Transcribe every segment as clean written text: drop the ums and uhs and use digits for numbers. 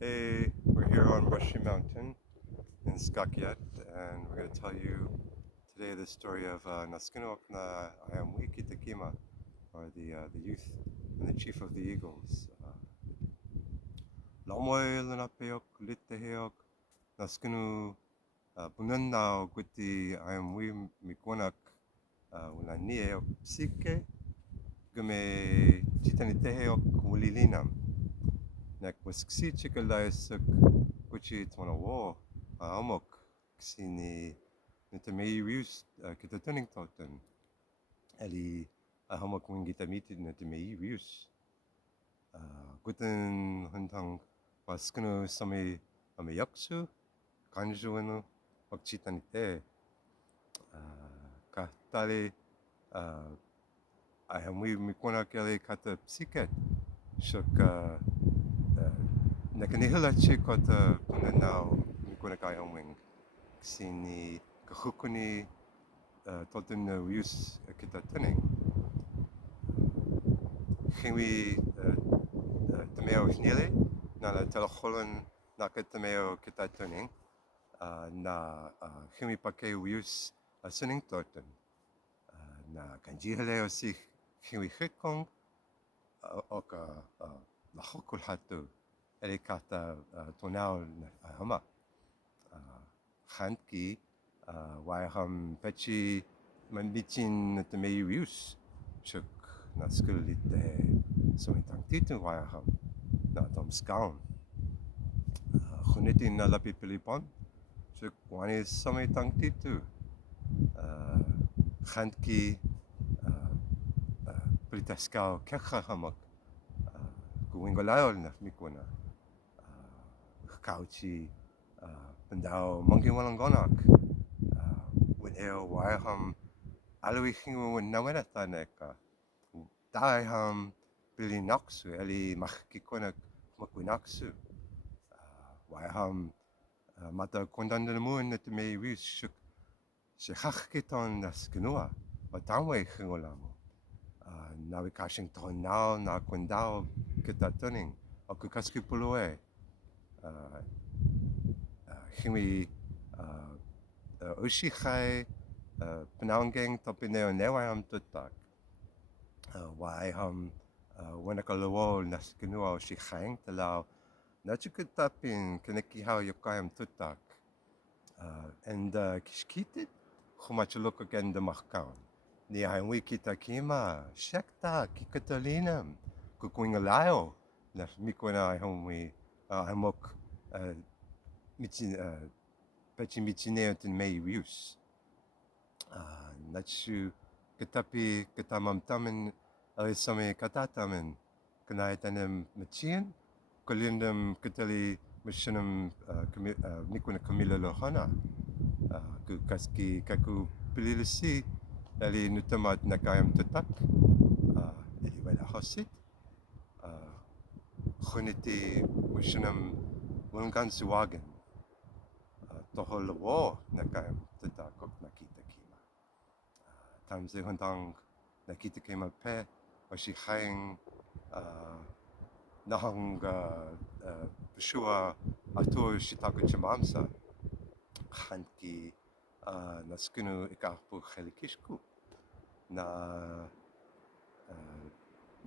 Hey, we're here on Brushy Mountain in Squakheag, and we're going to tell you today the story of Skinu Na Ayhamwi Kitakima, or the youth and the chief of the eagles. Lamoy Lenape Liteheok Skinu Bunanao Guti Ayhamwi Mikwanak Unanie Psike Game Titaniteheok Wulilinam. Nek waski chikalaisak kuchi twana amok ksini nitamei rius Kitatenink toten ali hamok wingitamiti nitamei rius guten huntang waskunu sami yaksu kanjuenu wakchitanite kahtale Ayhamwi mikwana kele kata Psike shuk nakanihila kota punanao mikwana kayamwing sini kahukuni toten rius Kitatenink Gimi temeo snile na telecholen na temeo Kitatenink na gimi pake rius sinning toten na kanjihele o si gimi hikong ook lahokul hatu ele kata tonao hama Handki Ayham pechi manbichin temei rius shuk na skulite somitang titu Ayham na tom skaun khuniti na lapi pilipon shuk wani somitang titu Handki pritaskau kekha hamak kuwingolaol na mikwana kauchi pendau mungkin walangonak wineo Ayham alwi hingu winawena taneka Ayham bilinaksu eli makikwana makwinaksu Ayham mata kondandanamun at may wish si hakiton na skinua matamwe hingolamu nawi Washington now na kwendao Kitatenink o kukaski pulue Himi Ushichai Penangeng Topineo Newayam Tutak Ayham Wenakalawo Naskinua Ushichang Talau Nachukutapin Kanekihao Yokayam Tutak and Kishkitit Humachuluk again the Mahkaun Na Ayhamwi Kitakima Shekta Kikatalinam Kukwingalayo Nas Mikwana Ayhamwi Hamok Pechi Michineo tin May Rius Nachu Katapi Katamam Tamen Alisame Katatamen Kanayatanem Machin Kolindam Katali Machinam Mikwana Kamila Lohana Kukaski Kaku Pililisi Ali Nutamat Nakayam Tatak Eli Wela Hosit Khuniti Machinam Wungan Suwagan Tohol War Nakayam Tatakok Nakitakima Tamse Huntang Nakitakima Pe Washihaing Nahang Peshua Atur Shitaku Chamamsa Handki Naskinu Ikapu Helikishku Na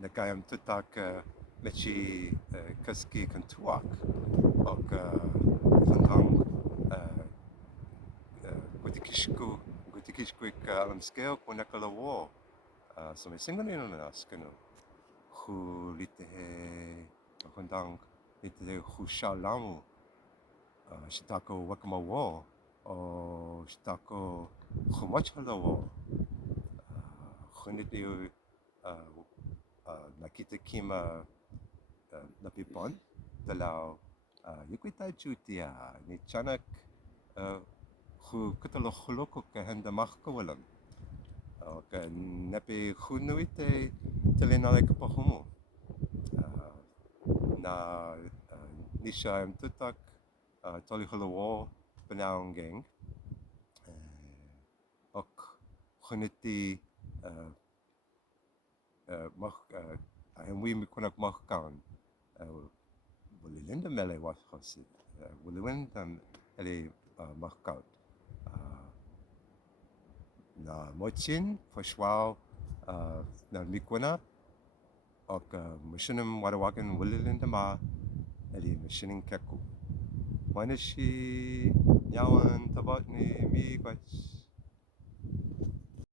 Nakayam Tatak Mechi Kaski Kantuak Ok Huntang Gutikishku alamskeo Kunakalawo so may singanino na Skinu Hu litehe Huntang litehe Hu Shalamu Shitako Wakamawo o Shitako Humachalawo Huniti Nakitakima Napipon Talau Yukwita Jutia Ni Chanak Hu Kutaloholoko Kahenda Mahkawalam Okay, Nepi Hunuite Telenalek Pahumu Na Nisha Tutak Tolihulawo Panaungang Ok Huniti Ayhamwi Mikwanak Mahkan Bulilinda mele was hosit. Bulilinda ele mahkaut. Na mochin fashwao na mikwana ok machinim wadawakan Bulilinda ma ele machinin keku. Wanashi nyawan tabot ni mi kwach.